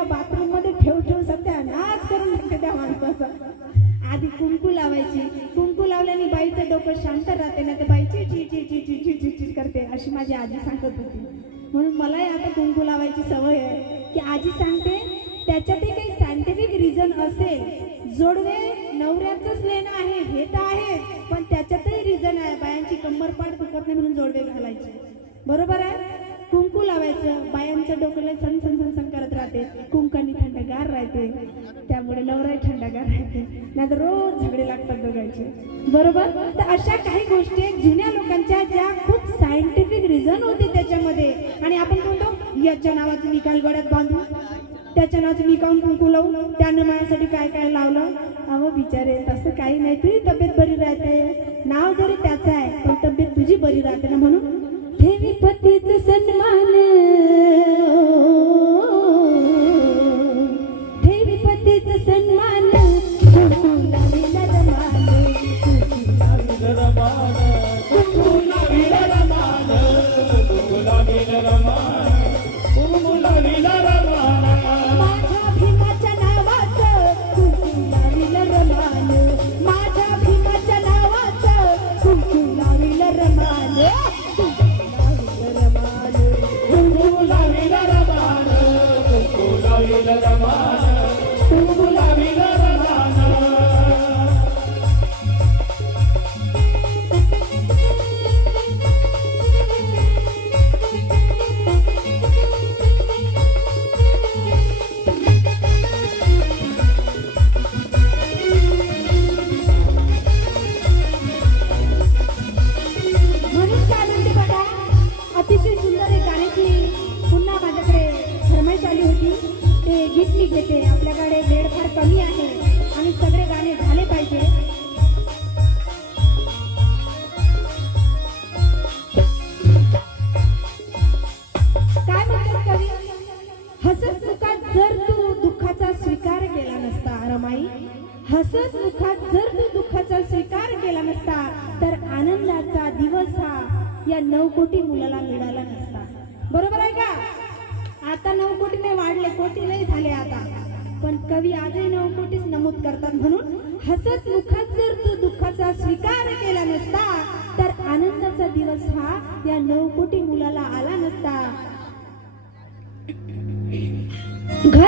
त्या बाथरूम मध्ये ठेव सत्यानाश करून टाकते त्या माणसाचा. आधी कुंकू लावायची, कुंकू लावल्याने बाईचं डोकं शांत राहते ना, ते बाई चिड करते, अशी माझी आजी सांगत होती. म्हणून मलाही आता कुंकू लावायची सवय आहे की आजी सांगते त्याच्यातही काही सायंटिफिक रिझन असेल. जोडवे नवऱ्याचंच लेणं आहे हे तर आहे, पण त्याच्यातही रिझन आहे. बायांची कंबर पाठ दुखत नाही म्हणून जोडवे घालायचे, बरोबर आहे. कुंकू लावायचं, बायांच्या डोक्याला सण सण सण सण करत राहते, कुंकानी थंडगार राहते, त्यामुळे नवराही थंडगार राहते. नाहीतर रोज झगडे लागतात दोघांचे, बरोबर. तर अशा काही गोष्टी आहेत जुन्या लोकांच्या ज्या खूप सायंटिफिक रिझन होते त्याच्यामध्ये. आणि आपण म्हणतो याच्या नावाचं निकाल गळ्यात बांधू, त्याच्या नावाचं मी काऊन कुंकू लावू, त्यानं माझ्यासाठी काय काय लावलं. अहो बिचारे तसं काही नाही, तुझी तब्येत बरी राहते, नाव जरी त्याचं आहे पण तब्येत तुझी बरी राहते ना. म्हणून ठेवी पतीचा सन्मान, ठेवी पतीचा सन्मान, कुंकू लावीला रमान, कुंकू लावीला रमान, कुंकू लावीला रमान, कुंकू लावीला रमान, माझ्या भीमाच्या नावाचं कुंकू लावीला रमान, माझ्या भीमाच्या नावाचं कुंकू लावीला रमान, कुंकू लावीला रमान, कुंकू लावीला रमान, कुंकू लावीला रमान. म्हणून काय म्हणते बघा, अतिशय सुंदर एक गाण्याची पुन्हा माझ्याकडे फरमाईश आली होती, ते गीत मी घेते. आपल्याकडे वेळ फार कमी आहे आणि सगळे गाणे झाले पाहिजे. काय म्हणतात कवी, हसत मुखात जर तू दुःखाचा स्वीकार केला नसता, रमाई हसत मुखात जर तू दुःखाचा स्वीकार केला नसता, तर आनंदाचा दिवस हा या 9 कोटी मुलाला मिळाला नसता. बरोबर आहे का. आता 9 कोटीने वाढले, कोटी नाही झाले आता, पण कवी आजही 9 कोटीच नमूद करतात. म्हणून हसत मुखात जर तू दुःखाचा स्वीकार केला नसता, तर आनंदाचा दिवस हा या 9 कोटी मुलाला आला नसता.